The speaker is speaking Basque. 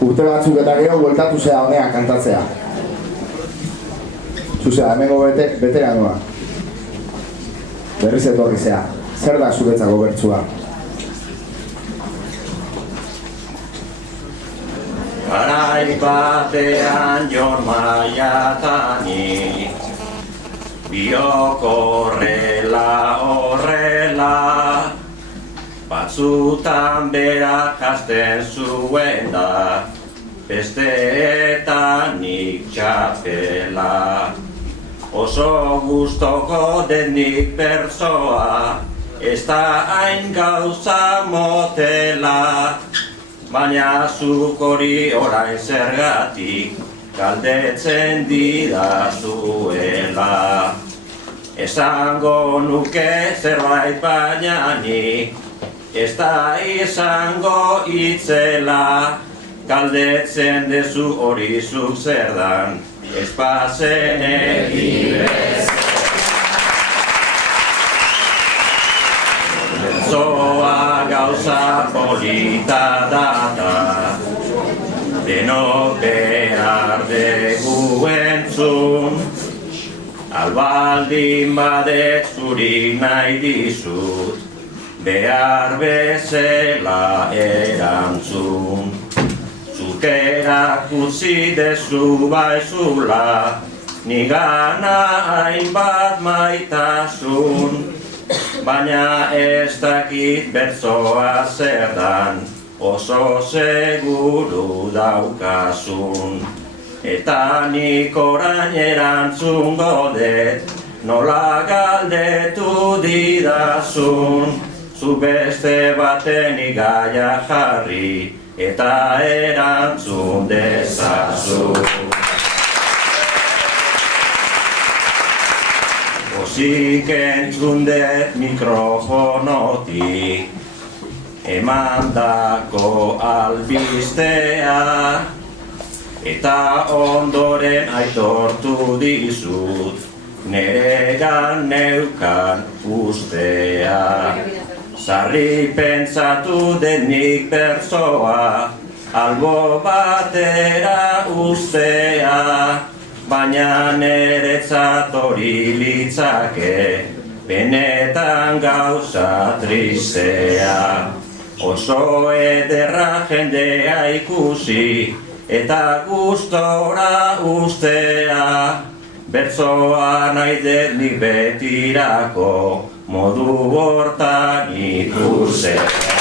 urte batzuk eta gero bueltatu zea honean kantatzea. Zuzea, hemengo beteranoa. Berriz etorri zea. Zer da zuretzako bertsua? Garai batean Jon Maiatani biok horrela batzutan berak hasten zuen da besteetan nik txapela oso gustoko denik bertsoa ez da hain gauza motela baina zuk hori orain zergatik galdetzen didazuela. Esango nuke zerbait baina ni ez da izango itzela. Galdetzen dezu hori zuk zer dan ez pasen egibez. Bertsoa gauza polita da denok behar dugu entzun albaldin badet zuri nahi dizut behar bezala erantzun zuk erakutsi dezu baizula nigana hainbat maitasun baina ez dakit bertsoa zer dan oso seguru daukasun eta nik orain erantzungo det nola galdetu didazun zu beste baten igaia jarri eta erantzun dezazun. Pozik entzun det mikrofonotik emandako albistea eta ondoren aitortu dizut neregan neukan ustea. Sarri pentsatu denik bertsoa albo batera ustea baina neretzat hori litzake benetan gauza tristea. Oso ederra jendea ikusi eta gustora ustea bertsoa nahi det nik betirako modu hortan ikustea.